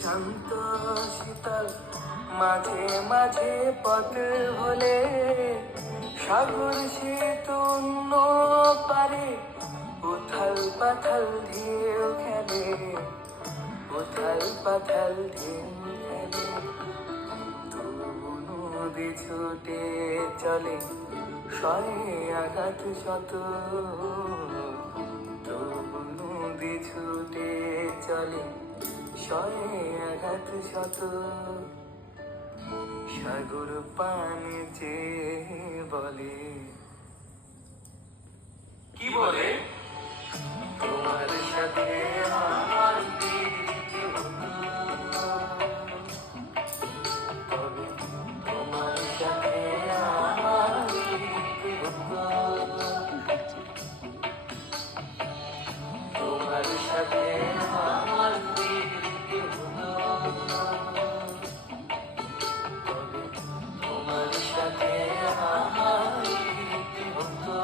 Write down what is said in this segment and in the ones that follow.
শান্ত শীতল, মাঝে মাঝে পথ হলে সাগর সে তন্য পারে, উথাল পাথাল ঢেউ খেলে, উথাল পাথাল ঢেউ খেলে। তবু নদী ছুটে চলে সয়ে আঘাত শত, তবু নদী ছুটে চলে সয়ে আঘাত শত। সাগর পানে চেয়ে বলে, কি বলে? তোমার সাথে আমার প্রীতি হতো, তবে তোমার সাথে আমার প্রীতি হতো, তোমার সাথে আমার প্রীতি হতো, তবে তোমার সাথে আমার প্রীতি হতো।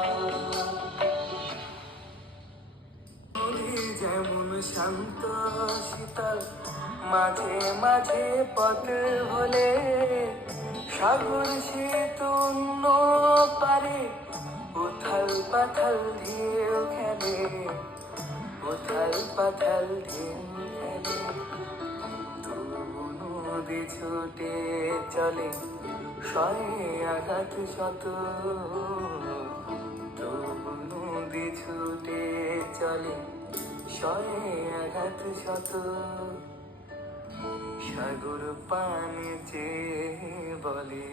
যেমন শান্ত শীতল, মাঝে মাঝে পথ হলে সাগর সে তন্য পারে, উথাল পাথাল ঢেউ খেলে, উথাল পাথাল ঢেউ খেলে। তবু নদী ছুটে চলে সয়ে আঘাত শত, তবু নদী ছুটে চলে সয়ে আঘাত শত। সাগর পানে চেয়ে বলে,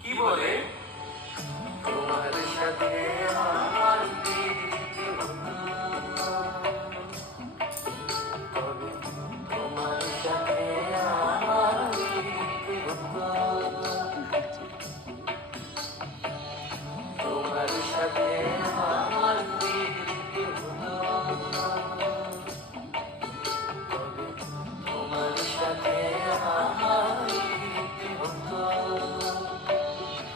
কি বলে? তোমার সাথে